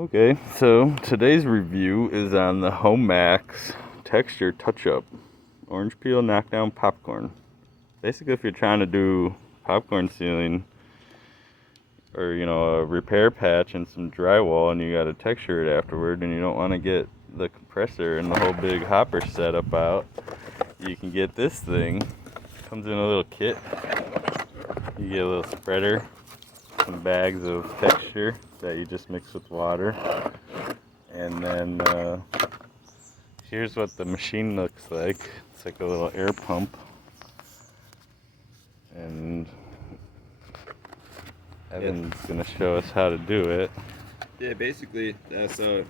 Okay, so today's review is on the Homax Texture Touch Up Orange Peel Knockdown Popcorn. Basically, if you're trying to do popcorn sealing or, a repair patch and some drywall and you got to texture it afterward and you don't want to get the compressor and the whole big hopper setup out, you can get this thing. Comes in a little kit. You get a little spreader, some bags of texture that you just mix with water, and then here's what the machine looks like. It's like a little air pump, and Evan's gonna show us how to do it. Yeah, basically, so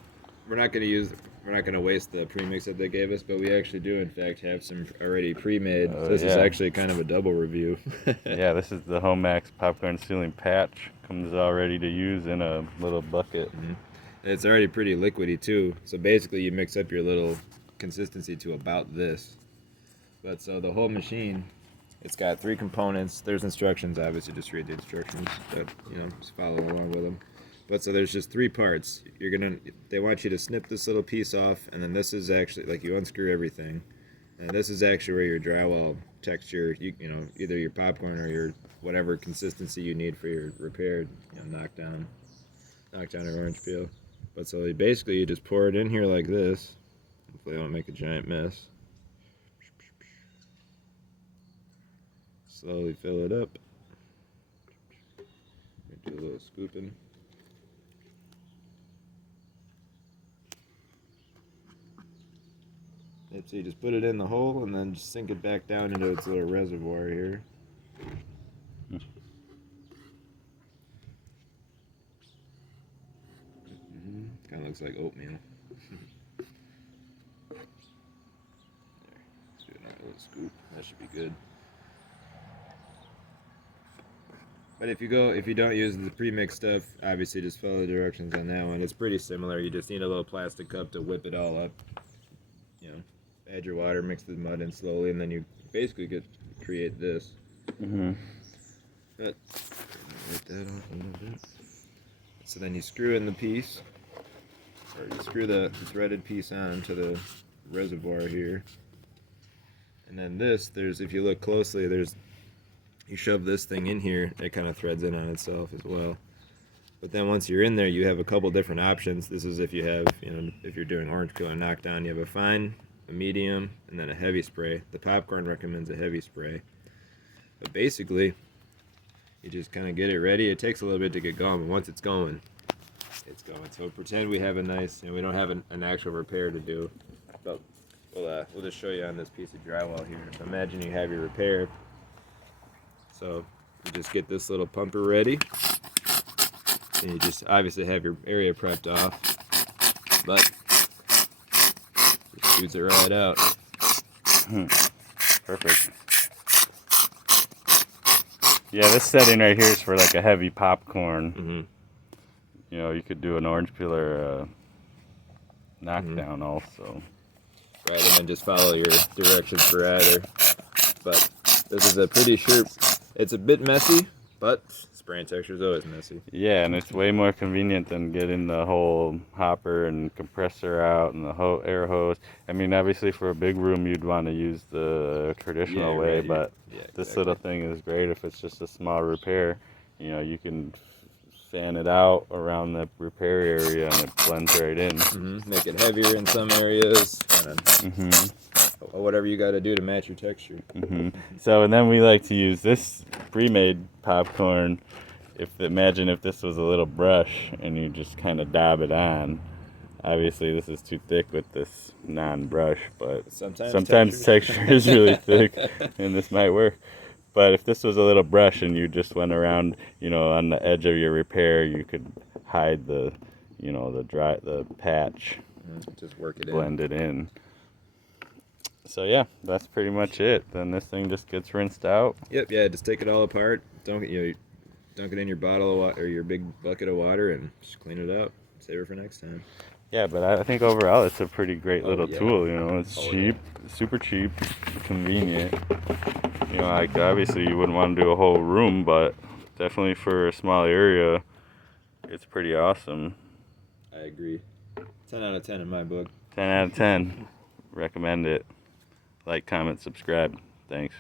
we're not gonna waste the premix that they gave us, but we actually do in fact have some already pre-made. So this is actually kind of a double review. Yeah, this is the Homax popcorn sealing patch. Comes all ready to use in a little bucket. Mm-hmm. It's already pretty liquidy too. So basically, you mix up your little consistency to about this. But so the whole machine, it's got 3 components. There's instructions, obviously, just read the instructions, but just follow along with them. But so there's just 3 parts. They want you to snip this little piece off, and then this is actually, like, you unscrew everything. And this is actually where your drywall texture, either your popcorn or your whatever consistency you need for your repair, knockdown or orange peel. But so you just pour it in here like this. Hopefully I don't make a giant mess. Slowly fill it up. Do a little scooping. Yep, so you just put it in the hole and then just sink it back down into its little reservoir here. Kind of looks like oatmeal. There. Let's do another little scoop. That should be good. But if you don't use the pre-mixed stuff, obviously just follow the directions on that one. It's pretty similar. You just need a little plastic cup to whip it all up. Add your water, mix the mud in slowly, and then you basically create this. Mm-hmm. But wipe that off a little bit. So then you screw in the piece, or you screw the threaded piece on to the reservoir here. And then if you look closely, you shove this thing in here, it kind of threads in on itself as well. But then once you're in there, you have a couple different options. This is if you have, if you're doing orange peel or knockdown, you have a fine, a medium, and then a heavy spray. The popcorn recommends a heavy spray. But basically, you just kind of get it ready. It takes a little bit to get going, but once it's going, it's going. So pretend we have a nice, we don't have an actual repair to do, but we'll just show you on this piece of drywall here. So imagine you have your repair. So you just get this little pumper ready, and you just obviously have your area prepped off, but just shoots it right out. Perfect. Yeah, this setting right here is for like a heavy popcorn. Mm-hmm. You could do an orange peel or a knockdown also. Right, and then just follow your directions for either. But this is a pretty sure. It's a bit messy, but spraying texture is always messy. Yeah, and it's way more convenient than getting the whole hopper and compressor out and the whole air hose. I mean, obviously for a big room you'd want to use the traditional way, but this little thing is great if it's just a small repair. You can fan it out around the repair area and it blends right in. Mm-hmm. Make it heavier in some areas. Whatever you got to do to match your texture. So, and then we like to use this pre-made popcorn. Imagine if this was a little brush and you just kind of dab it on. Obviously, this is too thick with this non-brush, but sometimes texture is really thick, and this might work. But if this was a little brush and you just went around, on the edge of your repair, you could hide the patch. Just work it blend it in. So yeah, that's pretty much it. Then this thing just gets rinsed out. Yep, yeah, just take it all apart. Dunk it in your bottle of water or your big bucket of water and just clean it out. Save it for next time. Yeah, but I think overall it's a pretty great little tool. It's cheap, super cheap, convenient. Like obviously you wouldn't want to do a whole room, but definitely for a small area, it's pretty awesome. I agree. 10 out of 10 in my book. 10 out of 10. Recommend it. Like, comment, subscribe. Thanks.